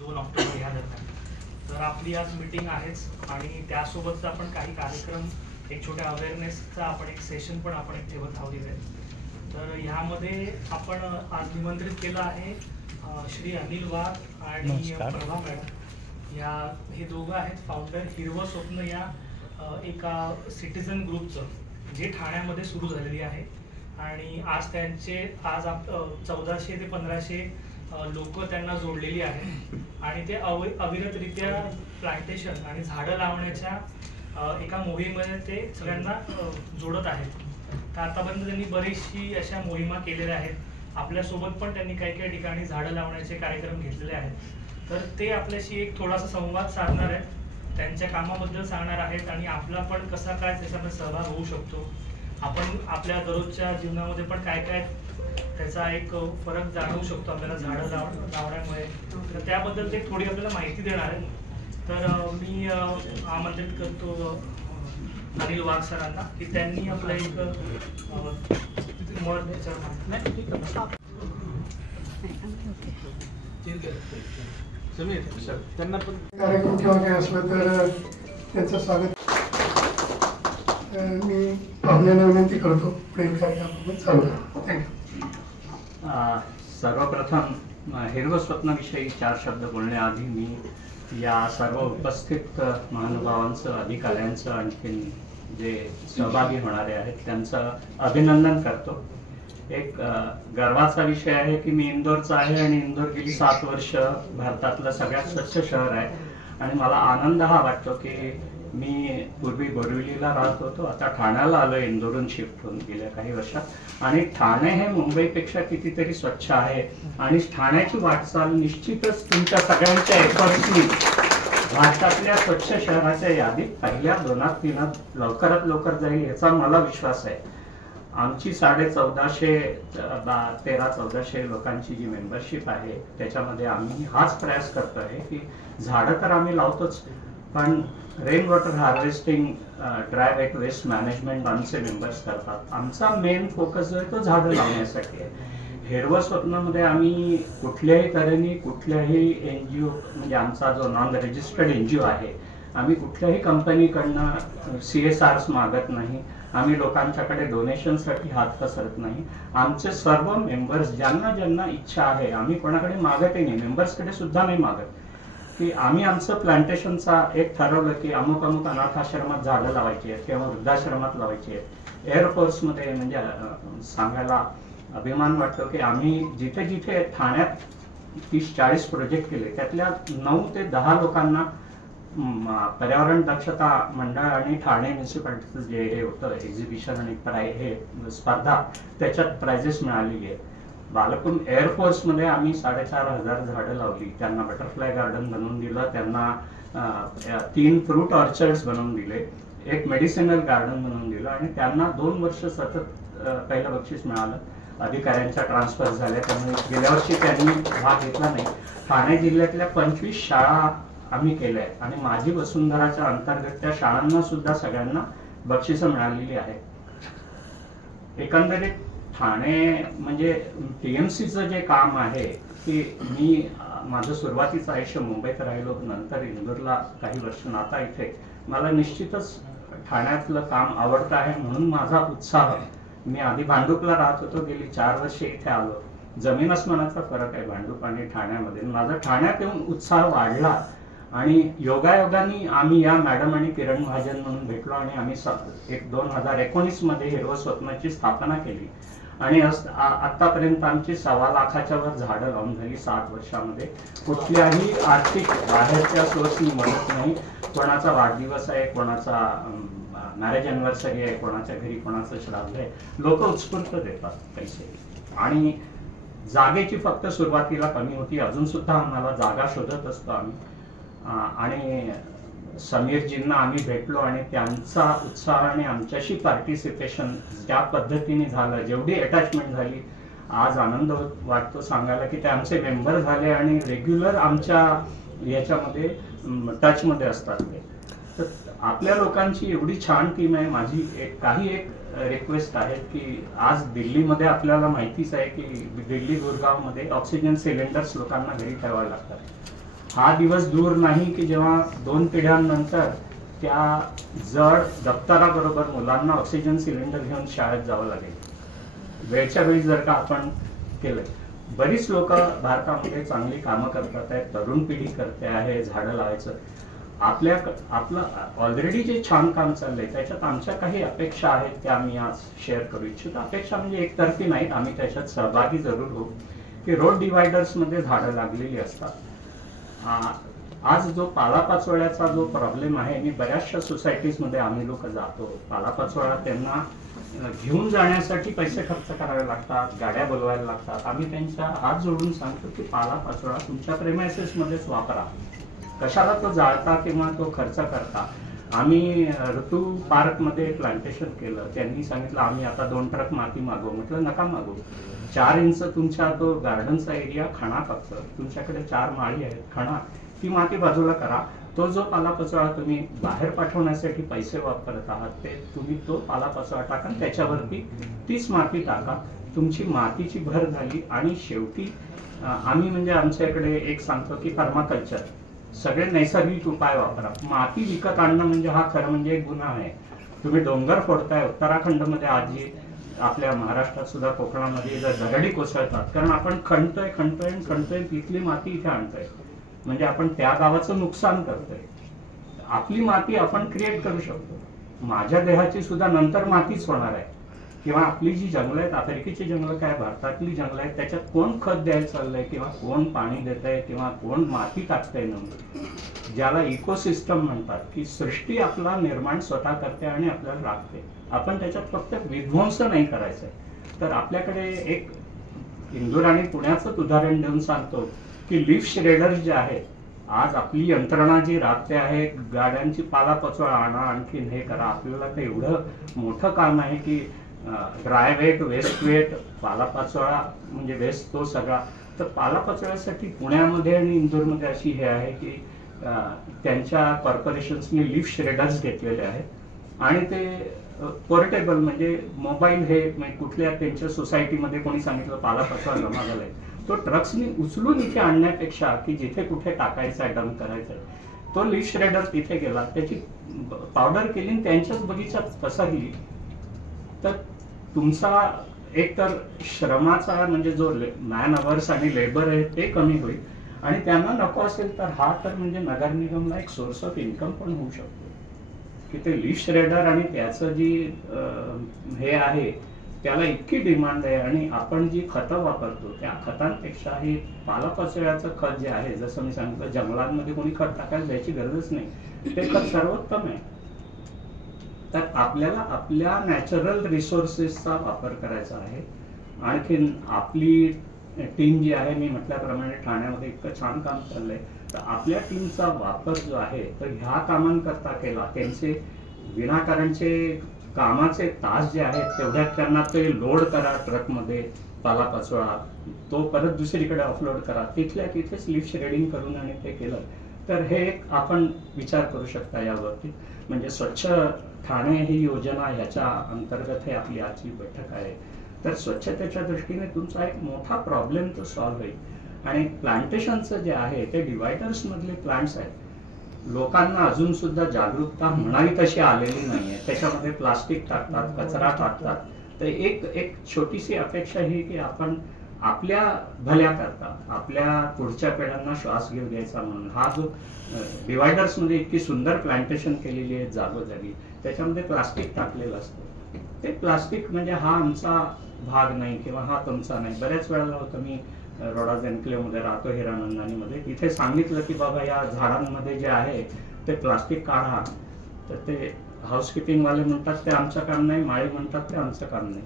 2 October या दरम्यान. तर आपली आज मीटिंग आहेच आणि त्यासोबतच आपण काही कार्यक्रम, एक छोट्या अवेअरनेसचा आपण एक सेशन पण आपण एक ठेवत आहोत इथे. तर ह्यामध्ये आपण आज निमंत्रित केलं आहे श्री अनिल वाघ आणि प्रभा मॅडम. हे दोघं आहेत फाउंडर हिरवं स्वप्न या एका सिटीजन ग्रुपचं, जे ठाण्यामध्ये सुरू झालेली आहे. आणि आज 1400 ते 1500 लोक त्यांना जोडलेली आहेत आणि ते अविरतरित्या प्लांटेशन आणि झाडं लावण्याच्या एका मोहिमेमध्ये ते सगळ्यांना जोडत आहेत. तर आतापर्यंत त्यांनी बरीचशी अशा मोहिमा केलेल्या आहेत. आपल्यासोबत पण त्यांनी काही काही ठिकाणी झाडं लावण्याचे कार्यक्रम घेतलेले आहेत. तर ते आपल्याशी एक थोडासा संवाद साधणार आहेत, त्यांच्या कामाबद्दल सांगणार आहेत आणि आपला पण कसा काय त्याच्यामध्ये सहभाग होऊ शकतो, आपण आपल्या दररोजच्या जीवनामध्ये पण काय काय त्याचा एक फरक जाणवू शकतो आपल्याला झाडं लावण्यामुळे. तर त्याबद्दल ते थोडी आपल्याला माहिती देणार आहे. तर मी आमंत्रित करतो अनिल वाघ सरांना की त्यांनी आपलं एक मत त्यांना पण कार्यक्रम ठेवायचे असलं तर त्यांचं स्वागत मी पाहुण्यांना विनंती करतो. प्रेम कार्यक्रम चालू आहे. सर्वप्रथम हिरवं स्वप्नाविषयी 4 शब्द बोलण्याआधी मी या सर्व उपस्थित महानुभावांचं, अधिकाऱ्यांचं, आणखीन जे सहभागी होणारे आहेत त्यांचं अभिनंदन करतो. एक गर्वाचा विषय आहे की मी इंदोरचा आहे आणि इंदोर गेली 7 वर्ष भारतातलं सगळ्यात स्वच्छ शहर आहे. आणि मला आनंद हा वाटतो की मी पूर्वी बोरिवलीला राहत होतो, आता ठाण्याला आलो इंदोरून शिफ्ट होऊन गेल्या काही वर्षात. आणि ठाणे हे मुंबईपेक्षा कितीतरी स्वच्छ आहे आणि ठाण्याची वाटचाल निश्चितच तुमच्या सगळ्यांच्या एफर्ट्सनी भारतातल्या स्वच्छ शहराच्या यादीत पहिल्या 2-3 लवकरात लवकर जाईल याचा मला विश्वास आहे. आमची 1300-1400 लोकांची जी मेंबरशिप आहे त्याच्यामध्ये आम्ही हाच प्रयास करतो आहे की झाडं तर आम्ही लावतोच, पण rain water harvesting, dry wet waste management आमचे मेंबर्स करतात. आमचा मेन फोकस जो आहे तो झाडं लावण्यासाठी आहे. हिरवं स्वप्नामध्ये आम्ही कुठल्याही तऱ्हेने कुठल्याही NGO, म्हणजे आमचा जो नॉन रजिस्टर्ड NGO आहे, आम्ही कुठल्याही कंपनीकडनं CSRs मागत नाही. आम्ही लोकांच्याकडे डोनेशनसाठी हात पसरत नाही. आमचे सर्व मेंबर्स ज्यांना ज्यांना इच्छा आहे, आम्ही कोणाकडे मागतही नाही, मेंबर्सकडे सुद्धा नाही मागत, की आम्ही आमचं प्लांटेशनचा एक ठरवलं की अमुक अमुक अनाथ आश्रमात झाडं लावायची आहेत किंवा वृद्धाश्रमात लावायची आहेत. एअरफोर्समध्ये म्हणजे सांगायला अभिमान वाटतो की आम्ही जिथे जिथे ठाण्यात 30-40 प्रोजेक्ट केले त्यातल्या 9 ते 10 लोकांना पर्यावरण दक्षता मंडळ आणि ठाणे म्युन्सिपालिटीचं जे हे होतं एक्झिबिशन आणि हे स्पर्धा, त्याच्यात प्राइजेस मिळालेली आहे. बालकुंड एअरफोर्समध्ये आम्ही 4500 झाडं लावली. त्यांना बटरफ्लाय गार्डन बनवून दिलं, त्यांना 3 फ्रूट ऑर्चर्ड्स बनवून दिले, एक मेडिसिनल गार्डन बनवून दिलं आणि त्यांना 2 वर्ष सतत पहिलं बक्षीस मिळालं. अधिकाऱ्यांच्या ट्रान्सफर झाल्या त्यामुळे गेल्या वर्षी त्यांनी भाग घेतला नाही. ठाणे जिल्ह्यातल्या 25 शाळा आम्ही केल्या आहेत आणि माझी वसुंधराच्या अंतर्गत त्या शाळांना सुद्धा सगळ्यांना बक्षिसं मिळालेली आहेत. एकंदरीत ठाणे म्हणजे TMCचं जे काम आहे की मी माझं सुरुवातीचं आयुष्य मुंबईत राहिलो, नंतर इंदोरला काही वर्ष नाता इथे, मला निश्चितच ठाण्यातलं काम आवडतं आहे म्हणून माझा उत्साह. मी आधी भांडूपला राहत होतो, गेली 4 वर्षे इथे आलो. जमीन अस्मानाचा फरक आहे भांडूप आणि ठाण्यामध्ये. माझा ठाण्यात येऊन उत्साह वाढला आणि योगायोगाने आम्ही या मॅडम आणि किरण महाजन म्हणून भेटलो आणि आम्ही 2019 मध्ये हिरवं स्वप्नाची स्थापना केली. आणि आतापर्यंत आमची 1.25 लाखाच्या वर झाडं लावून झाली 7 वर्षामध्ये. कुठल्याही आर्थिक बाहेरच्या सोर्सनी मदत नाही. कोणाचा वाढदिवस आहे, कोणाचा मॅरेज अॅनिव्हर्सरी आहे, कोणाच्या घरी कोणाचं श्राद्ध आहे, लोक उत्स्फूर्त देतात पैसे. आणि जागेची फक्त सुरुवातीला कमी होती, अजून सुद्धा आम्हाला जागा शोधत असतो आम्ही. आणि समीरजींना आम्ही भेटलो आणि त्यांचा उत्साह आणि आमच्याशी पार्टिसिपेशन ज्या पद्धतीने झालं, जेवढी अटॅचमेंट झाली, आज आनंद वाटतो सांगायला की ते आमचे मेंबर झाले आणि रेग्युलर आमच्या याच्यामध्ये टचमध्ये असतात. तर आपल्या लोकांची एवढी छान टीम आहे. माझी एक रिक्वेस्ट आहे की आज दिल्लीमध्ये आपल्याला माहितीच आहे की दिल्ली गुरगावमध्ये ऑक्सिजन सिलेंडर्स लोकांना घरी ठेवावे लागतात. हा दिवस दूर नाही की जेव्हा 2 पिढ्यांनंतर त्या जड दप्तराबरोबर मुलांना ऑक्सिजन सिलेंडर घेऊन शाळेत जावं लागेल. वेळच्या वेळी जर का आपण केलं. बरीच लोक भारतामध्ये चांगली कामं करतात आहेत, तरुण पिढी करते आहे झाडं लावायचं. आपलं ऑलरेडी जे छान काम चाललंय त्याच्यात आमच्या काही अपेक्षा आहेत त्या आम्ही आज शेअर करू इच्छितो. अपेक्षा म्हणजे एकतर्फी नाहीत, आम्ही त्याच्यात सहभागी जरूर होऊ की रोड डिवायडर्स मध्ये झाडं लागलेली असतात. आज जो पालापाचोळ्याचा जो प्रॉब्लेम आहे, मी बऱ्याचशा सोसायटीज मध्ये आम्ही लोक जातो, पालापाचोळा त्यांना घेऊन जाण्यासाठी पैसे खर्च करावे लागतात, गाड्या बोलवायला लागतात. आम्ही त्यांच्या हात जोडून सांगतो की पालापाचोळा तुमच्या प्रेमायसेस मध्येच वापरा, कशाला तो जाळता किंवा तो खर्च करता. आम्ही ऋतू पार्क मध्ये प्लांटेशन केलं, त्यांनी सांगितलं आम्ही आता 2 ट्रक माती मागवू. म्हटलं नका मागू, 4 इंच तुमच्या तो गार्डनचा एरिया खणा, फक्त तुमच्याकडे 4 माळी आहेत, खणा, ती माती बाजूला करा. तो जो पालापाचोळा तुम्ही बाहेर पाठवण्यासाठी पैसे वापरत आहात ते तुम्ही तो पालापाचोळा टाका, त्याच्यावरती तीच माती टाका, तुमची मातीची भर झाली. आणि शेवटी आम्ही म्हणजे आमच्या इकडे एक सांगतो की पर्माकल्चर, सगळे नैसर्गिक उपाय वापरा. माती विकत आणणं म्हणजे हा खरं म्हणजे एक गुन्हा आहे. तुम्ही डोंगर फोडताय, उत्तराखंडमध्ये आजी, आपल्या महाराष्ट्रात सुद्धा कोकणामध्ये दगडी कोसळतात, कारण आपण खणतोय तिथली माती इथे आणतोय, म्हणजे आपण त्या गावाचं नुकसान करतोय. आपली माती आपण क्रिएट करू शकतो. माझ्या देहाची सुद्धा नंतर मातीच होणार आहे. किंवा आपली जी जंगलं आहेत, आफ्रिकेची जंगलं काय, भारतातली जंगलं आहेत, त्याच्यात कोण खत द्यायला चाललंय किंवा कोण पाणी देत आहे किंवा कोण माती टाकतंय ना, ज्याला इकोसिस्टम म्हणतात, की सृष्टी आपला निर्माण स्वतः करते आणि आपल्याला राखते. आपण त्याच्यात फक्त विध्वंस नाही करायचंय. तर आपल्याकडे एक इंदूर आणि पुण्याचंच उदाहरण देऊन सांगतो की लीफ श्रेडर्स जे आहेत, आज आपली यंत्रणा जी राखते आहे, गाड्यांची पालापाचोळा आणा, आणखीन हे करा. आपल्याला ते एवढं मोठं काम आहे की ड्राय वेट, वेस्ट वेट, पालापाचोळा म्हणजे वेस्ट तो सगळा. तर पालापाचोळ्यासाठी पुण्यामध्ये आणि इंदूरमध्ये अशी हे आहे की त्यांच्या कॉर्पोरेशन्सनी लीफ श्रेडर्स घेतलेले आहेत आणि ते पोर्टेबल, म्हणजे मोबाईल, हे कुठल्या त्यांच्या सोसायटीमध्ये कोणी सांगितलं पालापाचोळा जमा झालाय, तो ट्रक्सनी उचलून इथे आणण्यापेक्षा की जिथे कुठे टाकायचा आहे, डंप करायचा आहे, तो लीफ श्रेडर तिथे गेला, त्याची पावडर केली आणि त्यांच्याच बगीचात पसरली. तर तुमचा एक तर श्रमाचा म्हणजे जो मॅन अवर्स आणि लेबर आहे ते कमी होईल आणि त्यांना नको असेल तर हा तर म्हणजे नगर निगमला एक सोर्स ऑफ इन्कम पण होऊ शकतो की ते लीफ श्रेडर आणि त्याचं जी हे आहे त्याला इतकी डिमांड आहे. आणि आपण जी खतं वापरतो त्या खतांपेक्षा हे पालापाचोळ्याचं खत जे आहे, जसं मी सांगितलं, जंगलांमध्ये कोणी खत टाकायला द्यायची गरजच नाही, ते खत सर्वोत्तम आहे. तर आपल्याला आपल्या नॅचरल रिसोर्सेसचा वापर करायचा आहे. आणखीन आपली टीम जी आहे, मी म्हटल्याप्रमाणे ठाण्यामध्ये इतकं छान काम चाललंय, तर आपल्या टीमचा वापर जो आहे तर ह्या कामांकरता केला. त्यांचे विनाकारणचे कामाचे तास जे आहेत तेवढ्यात त्यांना ते लोड करा ट्रकमध्ये पालापाचोळा, तो परत दुसरीकडे ऑफलोड करा, तिथल्या तिथेच लीफ श्रेडिंग करून आणि ते केलं तर हे एक आपण विचार करू शकता यावरती. म्हणजे स्वच्छ ठाणे ही योजना ह्याच्या अंतर्गत हे आपली आजची बैठक आहे. तर स्वच्छतेच्या दृष्टीने तुमचा एक मोठा प्रॉब्लेम तो सॉल्व्ह होईल. आणि प्लांटेशनचं जे आहे ते डिवायडर्स मधले प्लांट्स आहेत, लोकांना अजून सुद्धा जागरूकता म्हणावी तशी आलेली नाहीये. त्याच्यामध्ये प्लास्टिक टाकतात, कचरा टाकतात. तर एक छोटीशी अपेक्षा ही की आपण आपल्या भल्या करता, आपल्या पुढच्या पिढ्यांना श्वास घेऊ द्यायचा म्हणून हा जो डिवायडर्स मध्ये इतकी सुंदर प्लांटेशन केलेली आहे जागोजागी, त्याच्यामध्ये प्लास्टिक टाकलेलं असतं. ते प्लास्टिक म्हणजे हा आमचा भाग नाही किंवा हा तुमचा नाही. बऱ्याच वेळेला होतं, मी रोडाज एन्क्लेव्ह मध्ये राहतो हिरानंदानीमध्ये, तिथे सांगितलं की बाबा या झाडांमध्ये जे आहे ते प्लास्टिक काढा, तर ते हाऊसकीपिंग वाले म्हणतात ते आमचं काम नाही, माळी म्हणतात ते आमचं काम नाही.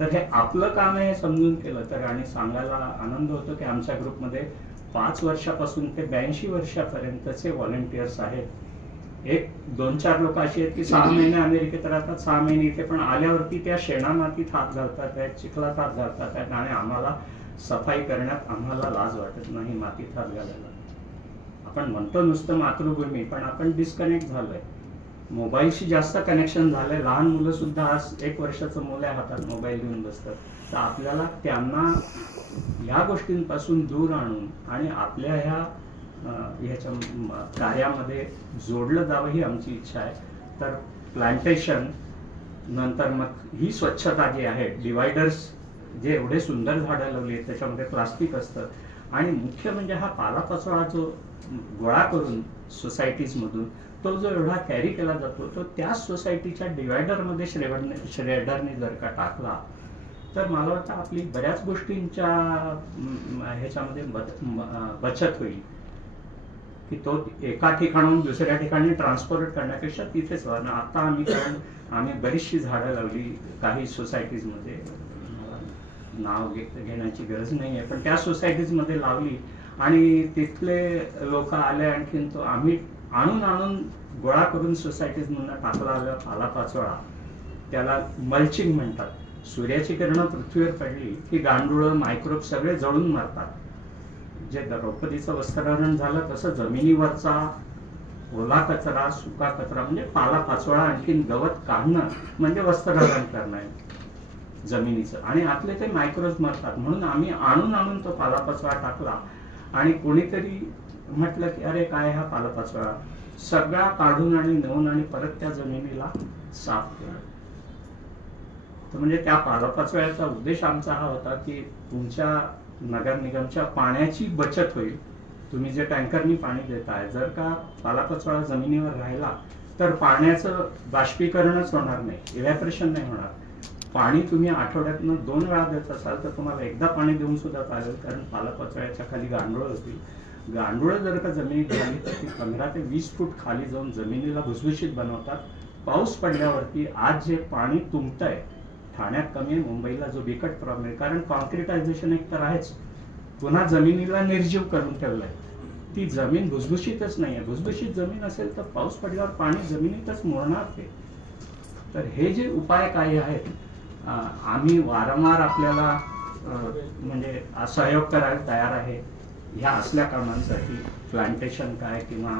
तर हे आपलं काम आहे हे समजून केलं तर. आणि सांगायला आनंद होतो की आमच्या ग्रुपमध्ये 5 वर्षापासून ते 82 वर्षापर्यंतचे व्हॉलेंटियर्स आहेत. एक 2-4 लोक अशी आहेत की 6 महिने अमेरिकेत राहतात, 6 महिने इथे, पण आल्यावरती त्या शेणामातीत हात घालतात आहेत, चिखलात हात घालतात आहेत आणि आम्हाला सफाई करण्यात आम्हाला लाज वाटत नाही मातीत हात घालायला. आपण म्हणतो नुसतं मातृभूमी, पण आपण डिस्कनेक्ट झालोय, मोबाईलशी जास्त कनेक्शन झालंय. लहान मुलं सुद्धा आज 1 वर्षाचं मुलं आहे, हातात मोबाईल घेऊन बसतात. तर आपल्याला त्यांना या गोष्टींपासून दूर आणून आणि आपल्या ह्या ह्याच्या कार्यामध्ये जोडलं जावं ही आमची इच्छा आहे. तर प्लांटेशन नंतर मग ही स्वच्छता जी आहे, डिवायडर्स जे एवढे सुंदर झाडं लावली आहेत त्याच्यामध्ये प्लास्टिक असतं, आणि मुख्य म्हणजे हा पालापाचोळा जो गोळा करून सोसायटीजमधून तो जो एवढा कॅरी केला जातो तो त्याच सोसायटीच्या डिवायडरमध्ये श्रेडरने जर का टाकला तर मला वाटतं आपली बऱ्याच गोष्टींच्या ह्याच्यामध्ये बचत होईल, की तो एका ठिकाणाहून दुसऱ्या ठिकाणी ट्रान्सपोर्ट करण्यापेक्षा तिथेच. आता आम्ही बरीचशी झाडं लावली काही सोसायटीजमध्ये, नाव घेण्याची गरज नाही आहे, पण त्या सोसायटीजमध्ये लावली आणि तिथले लोक आले, आणखीन तो आम्ही आणून गोळा करून सोसायटीजमधून टाकला पालापाचोळा, त्याला मल्चिंग म्हणतात. सूर्याची किरणं पृथ्वीवर पडली की गांडूळ मायक्रोब सगळे जळून मारतात. जे द्रौपदीचं वस्त्रहरण झालं तसं जमिनीवरचा ओला कचरा, सुका कचरा म्हणजे पालापाचोळा आणखीन गवत काढणं म्हणजे वस्त्रहरण करणं जमिनीचं, आणि आतले ते मायक्रोब्स मरतात. म्हणून आम्ही आणून तो पालापाचोळा टाकला आणि कोणीतरी म्हटलं की अरे काय हा पालापाचोळा, सगळा काढून आणि नेऊन आणि परत त्या जमिनीला साफ केला. तर म्हणजे त्या पालापाचोळ्याचा उद्देश आमचा हा होता की तुमच्या नगर निगमच्या पाण्याची बचत होईल. तुम्ही जे टँकरनी पाणी देताय, जर का पालापाचोळा जमिनीवर राहिला तर पाण्याचं बाष्पीकरणच होणार नाही, इव्हॅपोरेशन नाही होणार. पाणी तुम्ही आठवड्यातनं 2 वेळा देत असाल तर तुम्हाला एकदा पाणी देऊन सुद्धा चालेल, कारण पालापाचोळ्याच्या खाली गांडूळ होतील. गांडूळ जर का जमिनीत झाली तर ती 15 ते 20 फूट खाली जाऊन जमिनीला भुसभुशीत बनवतात. पाऊस पडल्यावरती आज जे पाणी तुंबतंय ठाण्यात कमी आहे, मुंबईला जो बिकट प्रॉब्लेम आहे, कारण कॉन्क्रिटायझेशन एक तर आहेच, पुन्हा जमिनीला निर्जीव करून ठेवलंय. ती जमीन भुसभुशीतच नाहीये. भुसभुशीत जमीन असेल तर पाऊस पडल्यावर पाणी जमिनीतच मुरणार ते. तर हे जे उपाय काही आहेत आम्ही वारंवार आपल्याला म्हणजे सहयोग करायला तयार आहे ह्या असल्या कामांसाठी. प्लांटेशन काय किंवा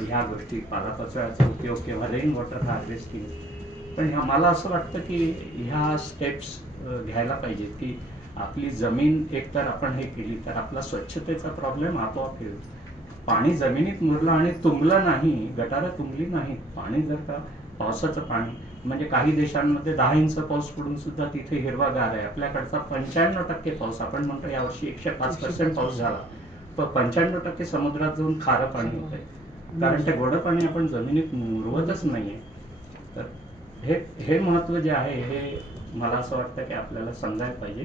ह्या गोष्टी, पालापाचोळ्याचा उपयोग किंवा रेन वॉटर हार्वेस्टिंग, पण मला असं वाटतं की ह्या स्टेप्स घ्यायला पाहिजेत की आपली जमीन एकतर आपण हे केली तर आपला स्वच्छतेचा प्रॉब्लेम आपोआप येईल. पाणी जमिनीत मुरलं आणि तुंबलं नाही, गटारं तुंबली नाहीत, पाणी जर का पावसाचं पाणी म्हणजे काही देशांमध्ये 10 इंच पाऊस पडून सुद्धा तिथे हिरवागार आहे. आपल्याकडचा 95% पाऊस, आपण म्हणतो यावर्षी 105% पाऊस झाला, पण 95% समुद्रात जाऊन खारं पाणी होत आहे, कारण ते गोडं पाणी आपण जमिनीत मुरवतच नाहीये. तर हे महत्व जे आहे हे मला असं वाटतं की आपल्याला समजायला पाहिजे.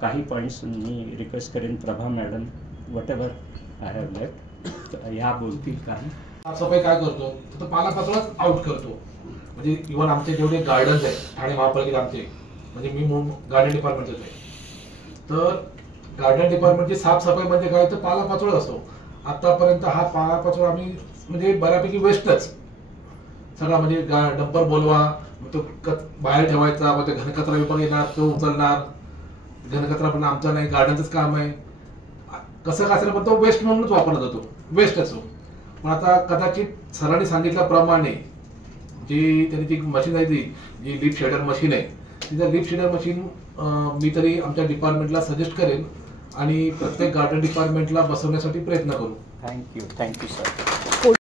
काही पॉईंट्स मी रिक्वेस्ट करेन Prabha madam, whatever I have left, ह्या बोलतील. काही साफसफाई काय करतो तर पालापाचोळाच आउट करतो. म्हणजे इव्हन आमचे जेवढे गार्डन्स आहेत ठाणे महापालिकेत आमचे, म्हणजे मी गार्डन डिपार्टमेंटच आहे, तर गार्डन डिपार्टमेंटची साफसफाई म्हणजे काय तर पालापाचोळा असतो. आतापर्यंत हा पालापाचोळा आम्ही म्हणजे बऱ्यापैकी वेस्टच सगळा, म्हणजे डंपर बोलवा, मग तो बाहेर ठेवायचा, मग ते घनकचरा विभाग येणार, तो उचलणार. घनकचरा पण आमचा नाही, गार्डनच काम आहे. कसं काय पण तो वेस्ट म्हणूनच वापरला जातो, वेस्ट असो. पण आता कदाचित सरांनी सांगितल्याप्रमाणे जी त्यांनी ती मशीन आहे, ती जी लिप शेडर मशीन आहे, तिथं लिप शेडर मशीन मी तरी आमच्या डिपार्टमेंटला सजेस्ट करेन आणि प्रत्येक गार्डन डिपार्टमेंटला बसवण्यासाठी प्रयत्न करू. Thank you sir.